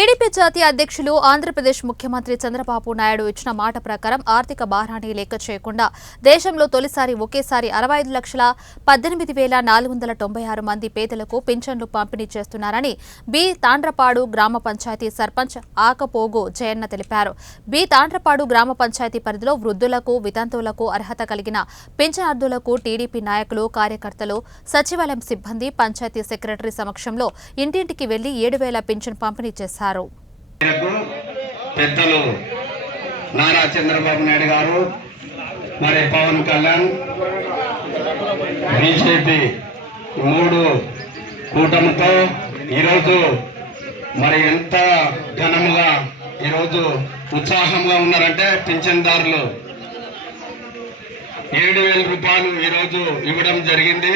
TDP జాతీయ అధ్యక్షులు ఆంధ్రప్రదేశ్ ముఖ్యమంత్రి చంద్రబాబు నాయుడు ఇచ్చిన మాట ప్రకారం ఆర్థిక భారాన్ని లెక్క చేయకుండా దేశంలో తొలిసారి ఒకేసారి 65,18,496 మంది పేదలకు పింఛన్లు పంపిణీ చేస్తున్నారని బి తాండ్రపాడు గ్రామ పంచాయతీ సర్పంచ్ ఆకపోగు జయన్న తెలిపారు. బి తాండ్రపాడు గ్రామ పంచాయతీ పరిధిలో వృద్ధులకు, వితంతువులకు అర్హత కలిగిన పింఛనర్దులకు టీడీపీ నాయకులు, కార్యకర్తలు, సచివాలయం సిబ్బంది, పంచాయతీ సెక్రటరీ సమక్షంలో ఇంటింటికి వెళ్లి 7,000 పింఛన్ పంపిణీ చేశారు. పెద్దలు నారా చంద్రబాబు నాయుడు గారు, మరి పవన్ కళ్యాణ్, బీజేపీ 3 కూటమితో ఈరోజు మరి ఎంత ఘనముగా ఈరోజు ఉత్సాహంగా ఉన్నారంటే పింఛన్దారులు 7,000 రూపాయలు ఈరోజు ఇవ్వడం జరిగింది.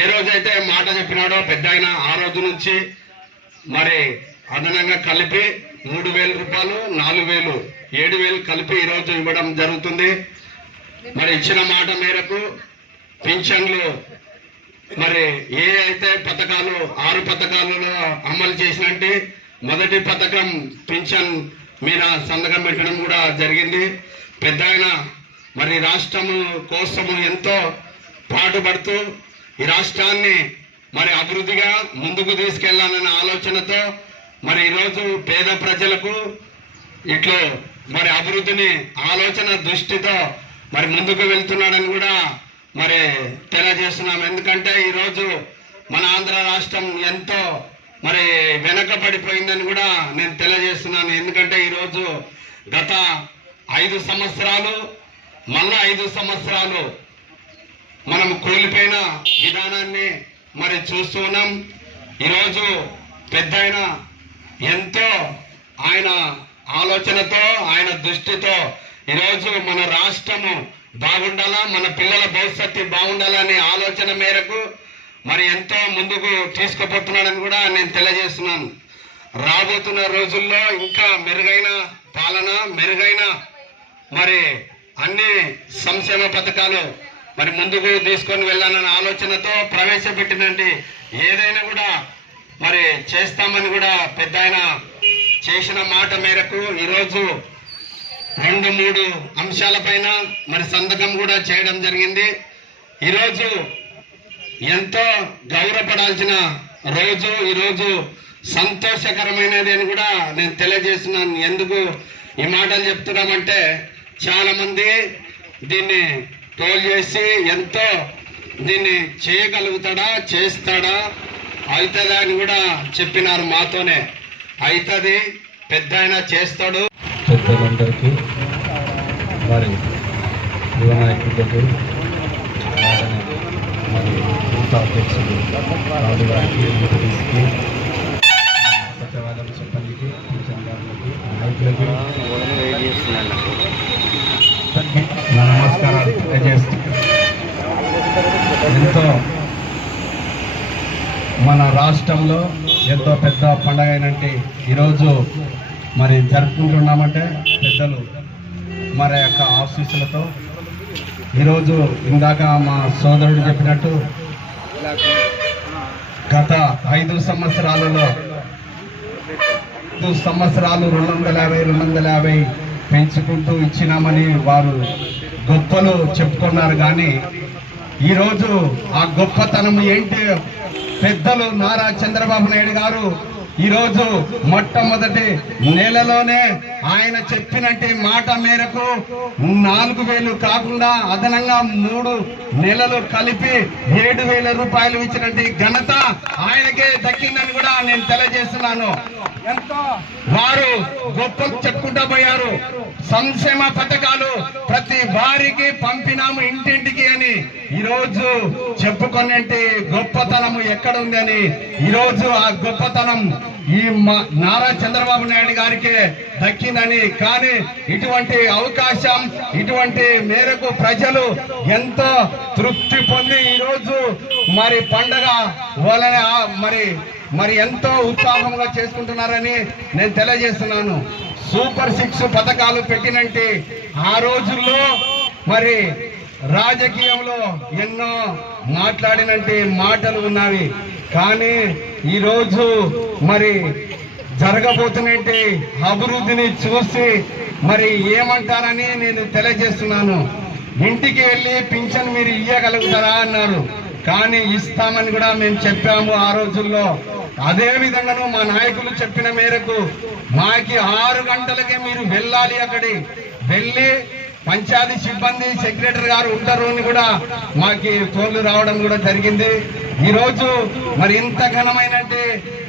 ఏ రోజైతే మాట చెప్పినాడో పెద్ద ఆయన ఆ రోజు నుంచి మరి అదనంగా కలిపి 3,000 రూపాయలు, 4,000, 7,000 కలిపి ఈరోజు ఇవ్వడం జరుగుతుంది. మరి ఇచ్చిన మాట మేరకు పింఛన్లు మరి ఏ అయితే పథకాలు 6 పథకాలలో అమలు చేసినట్టు మొదటి పథకం పింఛన్ మీద సంతకం పెట్టడం కూడా జరిగింది. పెద్ద ఆయన మరి రాష్ట్రము కోసము ఎంతో పాటుపడుతూ ఈ రాష్ట్రాన్ని మరి అభివృద్ధిగా ముందుకు తీసుకెళ్లాలనే ఆలోచనతో మరి ఈరోజు పేద ప్రజలకు ఇట్లా మరి అభివృద్ధిని ఆలోచన దృష్టితో మరి ముందుకు వెళ్తున్నాడని కూడా మరి తెలియజేస్తున్నాం. ఎందుకంటే ఈరోజు మన ఆంధ్ర రాష్ట్రం ఎంతో మరి వెనకబడిపోయిందని కూడా నేను తెలియజేస్తున్నాను. ఎందుకంటే ఈరోజు గత 5 సంవత్సరాలు మళ్ళా 5 సంవత్సరాలు మనం కోల్పోయిన విధానాన్ని మరి చూస్తున్నాం. ఈరోజు పెద్ద ఎంతో ఆయన ఆలోచనతో, ఆయన దృష్టితో ఈరోజు మన రాష్ట్రము బాగుండాలా, మన పిల్లల భవిష్యత్తు బాగుండాలనే ఆలోచన మేరకు మరి ఎంతో ముందుకు తీసుకుపోతున్నాడని కూడా నేను తెలియజేస్తున్నాను. రాబోతున్న రోజుల్లో ఇంకా మెరుగైన పాలన, మెరుగైన మరి అన్ని సంక్షేమ పథకాలు మరి ముందుకు తీసుకొని వెళ్ళాలన్న ఆలోచనతో ప్రవేశపెట్టినంటే ఏదైనా కూడా మరి చేస్తామని కూడా పెద్ద ఆయన చేసిన మాట మేరకు ఈరోజు 2-3 అంశాలపైన మరి సంతకం కూడా చేయడం జరిగింది. ఈరోజు ఎంతో గౌరవపడాల్సిన రోజు, ఈరోజు సంతోషకరమైనది అని కూడా నేను తెలియజేస్తున్నాను. ఎందుకు ఈ మాటలు చెప్తున్నామంటే చాలా మంది దీన్ని టోల్ చేసి ఎంతో దీన్ని చేయగలుగుతాడా, చేస్తాడా, అవుతుందా అని కూడా చెప్పినారు. మాతోనే అవుతుంది, పెద్ద ఆయన చేస్తాడు. పెద్దలందరికీ మరి యువ నాయకులకు మరి యూత్ అధ్యక్షులు రాజు గారికి, ఎంపీకి, సచివాలయం సిబ్బందికి, పింఛన్దారులకు, నాయకులకు నమస్కారాలు తెలియజేస్తూ ఎంతో మన రాష్ట్రంలో ఎంతో పెద్ద పండగ అయినట్టు ఈరోజు మరి జరుపుకుంటున్నామంటే పెద్దలు మరి యొక్క ఆశీస్సులతో ఈరోజు ఇందాక మా సోదరుడు చెప్పినట్టు గత 5 సంవత్సరాలలో 5 సంవత్సరాలు 250 పెంచుకుంటూ ఇచ్చినామని వారు గొప్పలు చెప్పుకున్నారు. కానీ ఈరోజు ఆ గొప్పతనం ఏంటి? పెద్దలు నారా చంద్రబాబు నాయుడు గారు ఈరోజు మొట్టమొదటి నెలలోనే ఆయన చెప్పినట్టు మాట మేరకు 4,000 కాకుండా అదనంగా 3 నెలలు కలిపి 7,000 రూపాయలు ఇచ్చినట్టు ఘనత ఆయనకే దక్కిందని కూడా నేను తెలియజేస్తున్నాను. ఎంతో వారు గొప్పలు చెప్పుకుంటూ పోయారు. సంక్షేమ పథకాలు ప్రతి వారికి పంపినాము ఇంటింటికి అని ఈరోజు చెప్పుకునేంటి గొప్పతనము ఎక్కడ ఉందని ఈరోజు ఆ గొప్పతనం ఈ నారా చంద్రబాబు నాయుడు గారికి దక్కిందని. కానీ ఇటువంటి అవకాశం, ఇటువంటి మేరకు ప్రజలు ఎంతో తృప్తి పొంది ఈరోజు మరి పండగ వలన మరి ఎంతో ఉత్సాహంగా చేసుకుంటున్నారని నేను తెలియజేస్తున్నాను. సూపర్ 6 పథకాలు పెట్టినంటే ఆ రోజుల్లో మరి రాజకీయంలో ఎన్నో మాట్లాడినంటే మాటలు ఉన్నవి. కానీ ఈరోజు మరి జరగబోతున్నట్టు అభివృద్ధిని చూసి మరి ఏమంటారని నేను తెలియజేస్తున్నాను. ఇంటికి వెళ్ళి పింఛన్ మీరు ఇయ్యగలుగుతారా అన్నారు, కానీ ఇస్తామని కూడా మేము చెప్పాము ఆ రోజుల్లో. అదే విధంగాను మా నాయకులు చెప్పిన మేరకు మాకి 6 గంటలకే మీరు వెళ్ళాలి, అక్కడి వెళ్ళి పంచాయతీ సిబ్బంది సెక్రటరీ గారు ఉంటారు అని కూడా మాకి ఫోన్లు రావడం కూడా జరిగింది. ఈరోజు మరి ఇంత ఘనమైన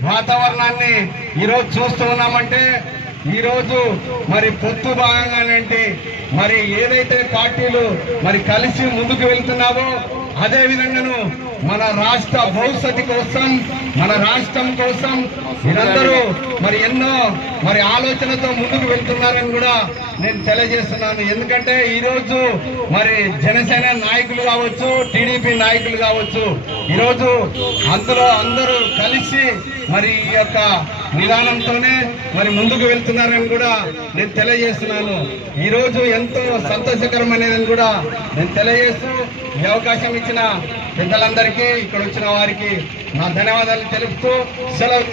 వాతావరణాన్ని ఈరోజు చూస్తూ ఉన్నామంటే, ఈరోజు మరి పొత్తు భాగంగానంటే మరి ఏదైతే పార్టీలు మరి కలిసి ముందుకు వెళ్తున్నావో అదే విధంగాను మన రాష్ట్ర భవిష్యత్తు కోసం, మన రాష్ట్రం కోసం మీరందరూ మరి ఎన్నో మరి ఆలోచనతో ముందుకు వెళ్తున్నారని కూడా నేను తెలియజేస్తున్నాను. ఎందుకంటే ఈరోజు మరి జనసేన నాయకులు కావచ్చు, టీడీపీ నాయకులు కావచ్చు, ఈరోజు అందులో అందరూ కలిసి మరి ఈ యొక్క నిదానంతోనే మరి ముందుకు వెళ్తున్నారని కూడా నేను తెలియజేస్తున్నాను. ఈరోజు ఎంతో సంతోషకరమైనదని కూడా నేను తెలియజేస్తూ ఈ అవకాశం ఇచ్చిన పెద్దలందరికీ, ఇక్కడ వచ్చిన వారికి నా ధన్యవాదాలు తెలుపుతూ సెలవు.